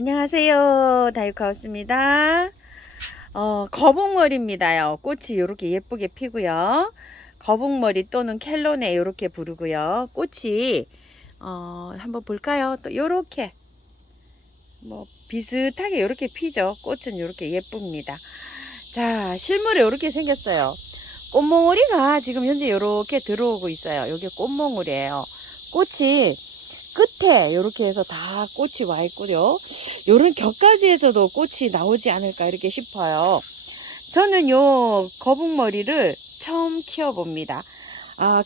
안녕하세요. 다육하우스입니다. 거북머리입니다요. 꽃이 이렇게 예쁘게 피고요. 거북머리 또는 켈로네 이렇게 부르고요. 꽃이 한번 볼까요? 또 이렇게 뭐 비슷하게 이렇게 피죠. 꽃은 이렇게 예쁩니다. 자, 실물이 이렇게 생겼어요. 꽃몽오리가 지금 현재 이렇게 들어오고 있어요. 이게 꽃몽오리예요. 꽃이 끝에 이렇게 해서 다 꽃이 와 있고요. 요런 격가지에서도 꽃이 나오지 않을까 이렇게 싶어요. 저는 요 거북머리를 처음 키워봅니다.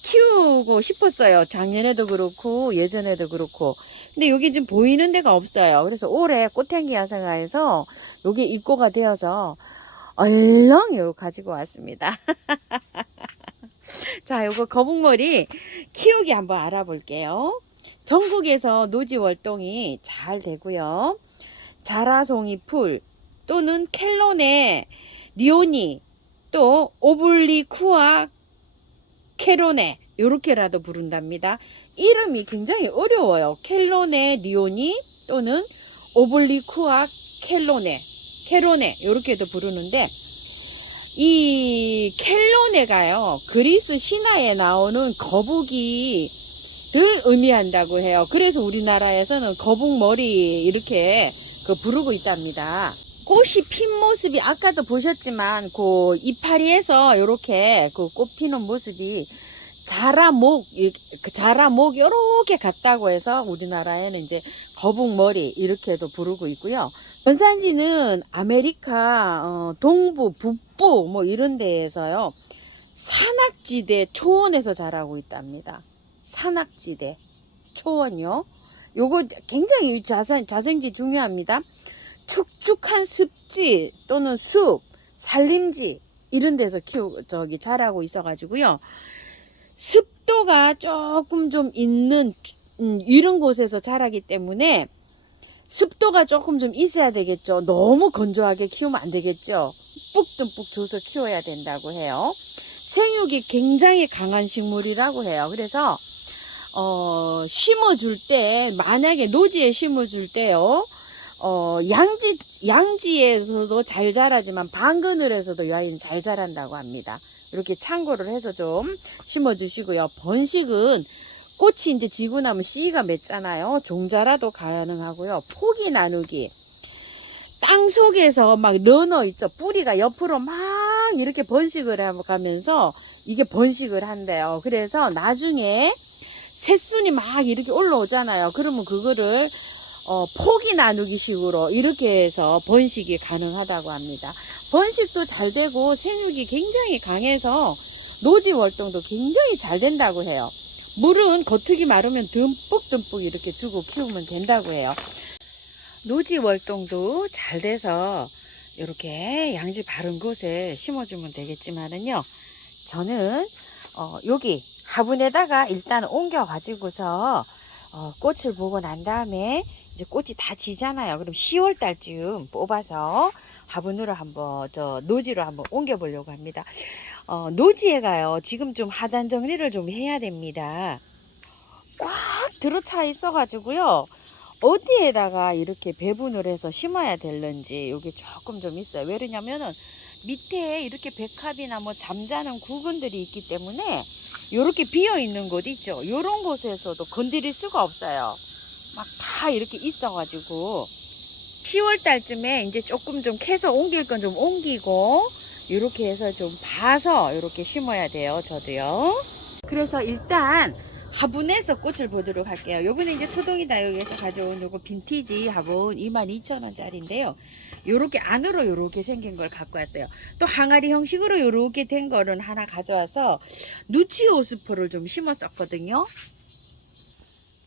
키우고 싶었어요. 작년에도 그렇고 예전에도 그렇고. 근데 여기 지금 보이는 데가 없어요. 그래서 올해 꽃향기 야생화에서 여기 입고가 되어서 얼렁 요 가지고 왔습니다. 자, 요거 거북머리 키우기 한번 알아볼게요. 전국에서 노지 월동이 잘 되고요. 자라송이 풀 또는 켈로네, 리오니, 또 오블리쿠아 캐로네 요렇게라도 부른답니다. 이름이 굉장히 어려워요. 켈로네, 리오니 또는 오블리쿠아 캐로네 요렇게도 부르는데 이 켈로네가요 그리스 신화에 나오는 거북이 를 의미한다고 해요. 그래서 우리나라에서는 거북머리 이렇게 부르고 있답니다. 꽃이 핀 모습이 아까도 보셨지만 그 이파리에서 이렇게 꽃 피는 모습이 자라목 이렇게 같다고 해서 우리나라에는 이제 거북머리 이렇게도 부르고 있고요. 원산지는 아메리카 동부, 북부 뭐 이런 데에서요. 산악지대 초원에서 자라고 있답니다. 산악지대 초원이요. 요거 굉장히 자생지 중요합니다. 축축한 습지 또는 숲, 산림지 이런 데서 자라고 있어 가지고요. 습도가 조금 좀 있는 이런 곳에서 자라기 때문에 습도가 조금 좀 있어야 되겠죠. 너무 건조하게 키우면 안 되겠죠. 듬뿍 줘서 키워야 된다고 해요. 생육이 굉장히 강한 식물이라고 해요. 그래서 심어줄 때 만약에 노지에 심어줄 때요 양지에서도 잘 자라지만 방그늘에서도 이 아이는 잘 자란다고 합니다. 이렇게 참고를 해서 좀 심어주시고요. 번식은 꽃이 이제 지고 나면 씨가 맺잖아요. 종자라도 가능하고요. 포기 나누기 땅 속에서 막 러너 있죠. 뿌리가 옆으로 막 이렇게 번식을 가면서 이게 번식을 한대요. 그래서 나중에 새순이 막 이렇게 올라오잖아요. 그러면 그거를 포기 나누기 식으로 이렇게 해서 번식이 가능하다고 합니다. 번식도 잘 되고 생육이 굉장히 강해서 노지 월동도 굉장히 잘 된다고 해요. 물은 겉흙이 마르면 듬뿍 이렇게 주고 키우면 된다고 해요. 노지 월동도 잘 돼서 이렇게 양지 바른 곳에 심어주면 되겠지만은요. 저는 여기 화분에다가 일단 옮겨 가지고서 꽃을 보고 난 다음에 이제 꽃이 다 지잖아요. 그럼 10월 달쯤 뽑아서 화분으로 한번 노지로 한번 옮겨 보려고 합니다. 노지에 가요. 지금 좀 하단 정리를 좀 해야 됩니다. 꽉 들어차 있어 가지고요. 어디에다가 이렇게 배분을 해서 심어야 될는지 여기 조금 좀 있어요. 왜 그러냐면은 밑에 이렇게 백합이나 뭐 잠자는 구근들이 있기 때문에 이렇게 비어 있는 곳 있죠. 이런 곳에서도 건드릴 수가 없어요. 막 다 이렇게 있어 가지고 10월 달쯤에 이제 조금 좀 캐서 옮길 건 좀 옮기고 이렇게 해서 좀 봐서 이렇게 심어야 돼요. 저도요. 그래서 일단 화분에서 꽃을 보도록 할게요. 요거는 이제 토동이다 여기에서 가져온 요거 빈티지 화분 22,000원짜리인데요. 요렇게 안으로 요렇게 생긴 걸 갖고 왔어요. 또 항아리 형식으로 요렇게 된 거는 하나 가져와서 누치오스포를 좀 심었었거든요.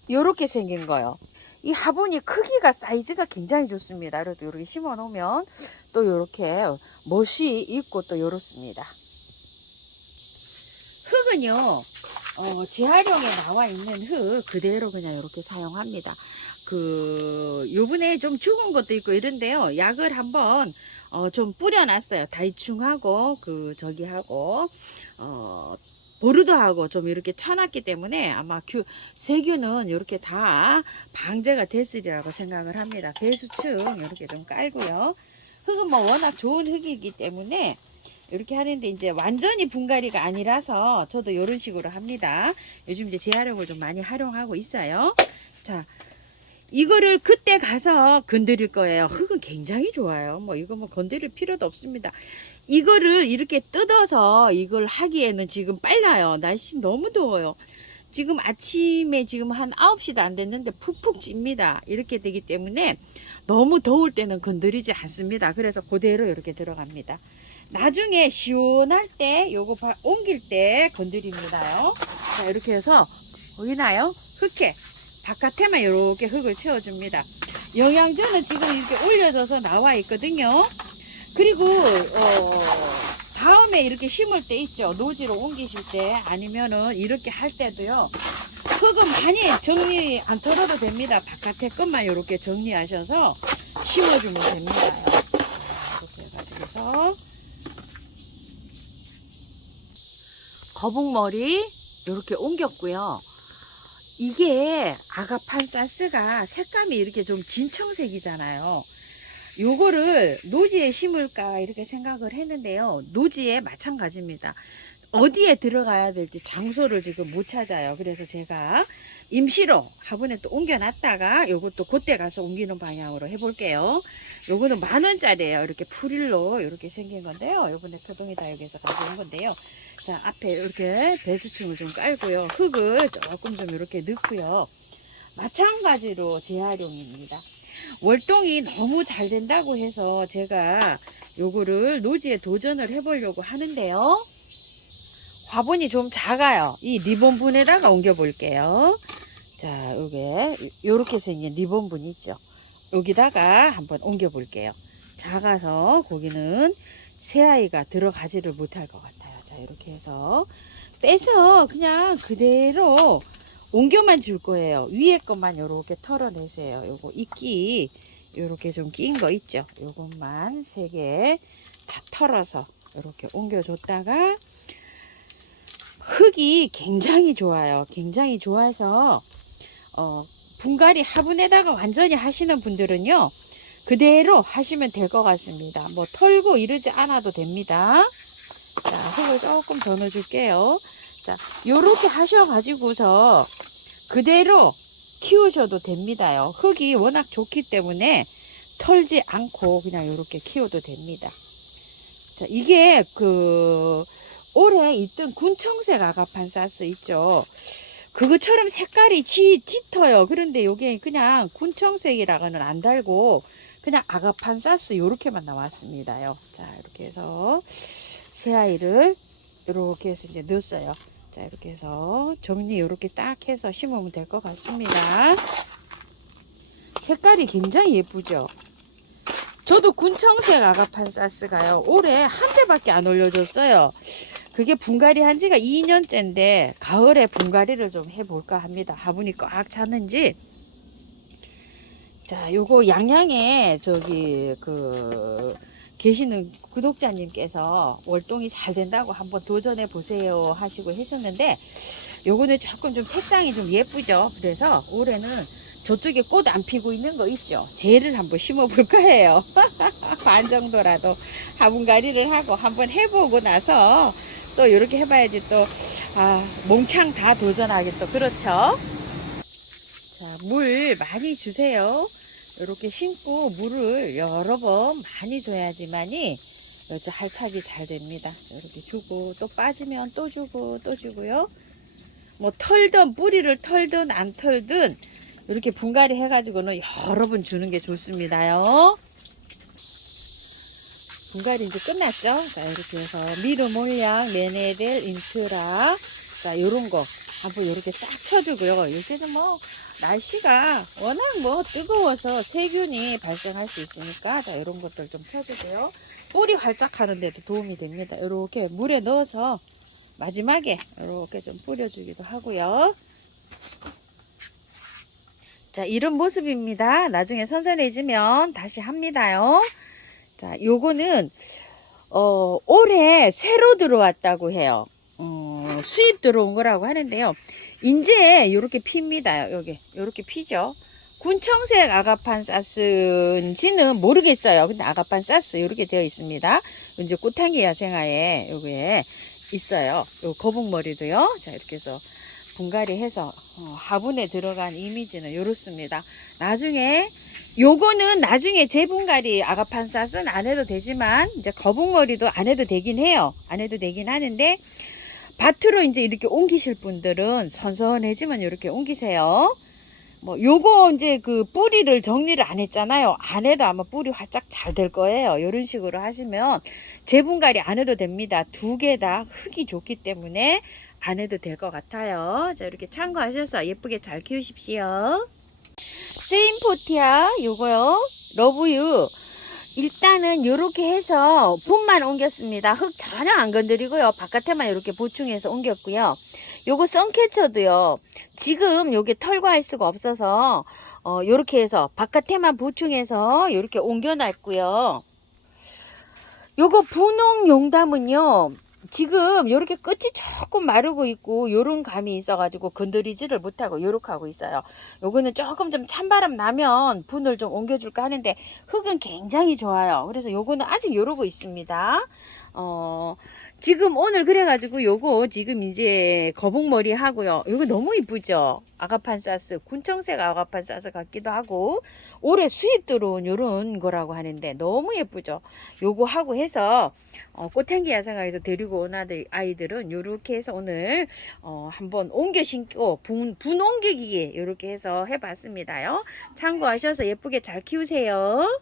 요렇게 생긴 거요. 이 화분이 크기가 사이즈가 굉장히 좋습니다. 그래도 요렇게 심어 놓으면 또 요렇게 멋이 있고 또 요렇습니다. 흙은요 재활용에 나와 있는 흙 그대로 그냥 이렇게 사용합니다. 요번에 좀 죽은 것도 있고 이런데요. 약을 한번 좀 뿌려놨어요. 다이충하고 저기하고 보르도하고 좀 이렇게 쳐놨기 때문에 아마 세균은 이렇게 다 방제가 됐으리라고 생각을 합니다. 배수층 이렇게 좀 깔고요. 흙은 뭐 워낙 좋은 흙이기 때문에 이렇게 하는데 이제 완전히 분갈이가 아니라서 저도 이런 식으로 합니다. 요즘 이제 재활용을 좀 많이 활용하고 있어요. 자, 이거를 그때 가서 건드릴 거예요. 흙은 굉장히 좋아요. 뭐 이거 뭐 건드릴 필요도 없습니다. 이거를 이렇게 뜯어서 이걸 하기에는 지금 빨라요. 날씨 너무 더워요. 지금 아침에 지금 한 9시도 안 됐는데 푹푹 찝니다. 이렇게 되기 때문에 너무 더울 때는 건드리지 않습니다. 그래서 그대로 이렇게 들어갑니다. 나중에 시원할 때 요거 옮길 때 건드립니다요. 자, 이렇게 해서 보이나요? 흙에 바깥에만 이렇게 흙을 채워줍니다. 영양제는 지금 이렇게 올려져서 나와 있거든요. 그리고 다음에 이렇게 심을 때 있죠. 노지로 옮기실 때 아니면은 이렇게 할 때도요. 흙은 많이 정리 안 털어도 됩니다. 바깥에 것만 이렇게 정리하셔서 심어주면 됩니다. 이렇게 해가지고서 거북머리 이렇게 옮겼고요. 이게 아가판사스가 색감이 이렇게 좀 진청색이잖아요. 요거를 노지에 심을까 이렇게 생각을 했는데요. 노지에 마찬가지입니다. 어디에 들어가야 될지 장소를 지금 못 찾아요. 그래서 제가 임시로 화분에 또 옮겨놨다가 요것도 그때 가서 옮기는 방향으로 해볼게요. 요거는 10,000원짜리예요. 이렇게 풀일로 이렇게 생긴 건데요. 요번에 표동이 다육에서 가져온 건데요. 자, 앞에 이렇게 배수층을 좀 깔고요. 흙을 조금 좀 이렇게 넣고요. 마찬가지로 재활용입니다. 월동이 너무 잘 된다고 해서 제가 요거를 노지에 도전을 해보려고 하는데요. 화분이 좀 작아요. 이 리본분에다가 옮겨 볼게요. 자, 요게 요렇게 생긴 리본분 있죠. 여기다가 한번 옮겨 볼게요. 작아서 거기는 새아이가 들어가지를 못할 것 같아요. 자, 이렇게 해서 빼서 그냥 그대로 옮겨만 줄 거예요. 위에 것만 요렇게 털어내세요. 요거 이끼 요렇게 좀 낀 거 있죠. 요것만 3개 다 털어서 요렇게 옮겨줬다가 흙이 굉장히 좋아요. 굉장히 좋아서 분갈이 화분에다가 완전히 하시는 분들은요. 그대로 하시면 될 것 같습니다. 뭐 털고 이러지 않아도 됩니다. 자, 흙을 조금 더 넣어줄게요. 자, 요렇게 하셔가지고서 그대로 키우셔도 됩니다요. 흙이 워낙 좋기 때문에 털지 않고 그냥 이렇게 키워도 됩니다. 자, 이게 올해 있던 군청색 아가판사스 있죠. 그것처럼 색깔이 짙어요. 그런데 요게 그냥 군청색이라고는 안 달고 그냥 아가판사스 요렇게만 나왔습니다요. 자, 이렇게 해서 새아이를 이렇게 해서 이제 넣었어요. 자, 이렇게 해서 정리 이렇게 딱 해서 심으면 될 것 같습니다. 색깔이 굉장히 예쁘죠. 저도 군청색 아가판사스가요 올해 한 대밖에 안 올려줬어요. 그게 분갈이 한 지가 2년째인데 가을에 분갈이를 좀 해볼까 합니다. 화분이 꽉 찼는지. 자, 요거 양양에 계시는 구독자님께서 월동이 잘 된다고 한번 도전해 보세요 하시고 하셨는데 요거는 조금 좀 색상이 좀 예쁘죠. 그래서 올해는 저쪽에 꽃 안 피고 있는 거 있죠. 쟤를 한번 심어 볼까 해요. 반 정도라도 화분갈이를 하고 한번 해보고 나서 또 이렇게 해봐야지 또 몽창 다 도전하게 또 그렇죠. 자, 물 많이 주세요. 이렇게 심고 물을 여러 번 많이 줘야지만이 활착이 잘 됩니다. 이렇게 주고 또 빠지면 또 주고 또 주고요. 뭐 털든 뿌리를 털든 안 털든 이렇게 분갈이 해가지고는 여러 번 주는 게 좋습니다요. 분갈이 이제 끝났죠. 자, 이렇게 해서 미르몰약, 메네델, 인트라, 자, 요런 거 한번 이렇게 싹 쳐주고요. 요새는 뭐 날씨가 워낙 뭐 뜨거워서 세균이 발생할 수 있으니까 자, 이런 것들 좀 쳐주고요. 뿌리 활짝 하는데도 도움이 됩니다. 이렇게 물에 넣어서 마지막에 이렇게 좀 뿌려주기도 하고요. 자, 이런 모습입니다. 나중에 선선해지면 다시 합니다요. 자, 요거는 올해 새로 들어왔다고 해요. 수입 들어온 거라고 하는데요. 이제 요렇게 핍니다. 여기 요렇게 피죠. 군청색 아가판사스인지는 모르겠어요. 근데 아가판사스 이렇게 되어 있습니다. 이제 꽃향기 야생화에 요게 있어요. 요 거북머리도요. 자, 이렇게 해서 분갈이 해서 화분에 들어간 이미지는 이렇습니다. 나중에 요거는 나중에 재분갈이 아가판사스는 안 해도 되지만 이제 거북머리도 안 해도 되긴 해요. 안 해도 되긴 하는데 밭으로 이제 이렇게 옮기실 분들은 선선해지면 이렇게 옮기세요. 뭐 요거 이제 그 뿌리를 정리를 안 했잖아요. 안 해도 아마 뿌리 활짝 잘 될 거예요. 이런 식으로 하시면 재분갈이 안 해도 됩니다. 두 개 다 흙이 좋기 때문에 안 해도 될 것 같아요. 자, 이렇게 참고하셔서 예쁘게 잘 키우십시오. 세인포티아 요거요. 러브유. 일단은 요렇게 해서 분만 옮겼습니다. 흙 전혀 안 건드리고요. 바깥에만 이렇게 보충해서 옮겼고요. 요거 선캐쳐도요. 지금 요게 털과할 수가 없어서 요렇게 해서 바깥에만 보충해서 요렇게 옮겨놨고요. 요거 분홍 용담은요. 지금 요렇게 끝이 조금 마르고 있고 요런 감이 있어가지고 건드리지를 못하고 요렇게 하고 있어요. 요거는 조금 좀 찬바람 나면 분을 좀 옮겨줄까 하는데 흙은 굉장히 좋아요. 그래서 요거는 아직 요러고 있습니다. 지금 오늘 그래가지고 요거 지금 이제 거북머리 하고요. 요거 너무 이쁘죠? 아가판사스, 군청색 아가판사스 같기도 하고 올해 수입 들어온 요런 거라고 하는데 너무 예쁘죠? 요거 하고 해서 꽃향기 야생화에서 데리고 온 아이들은 요렇게 해서 오늘 한번 옮겨 신고 분 옮기기 요렇게 해서 해봤습니다요. 참고하셔서 예쁘게 잘 키우세요.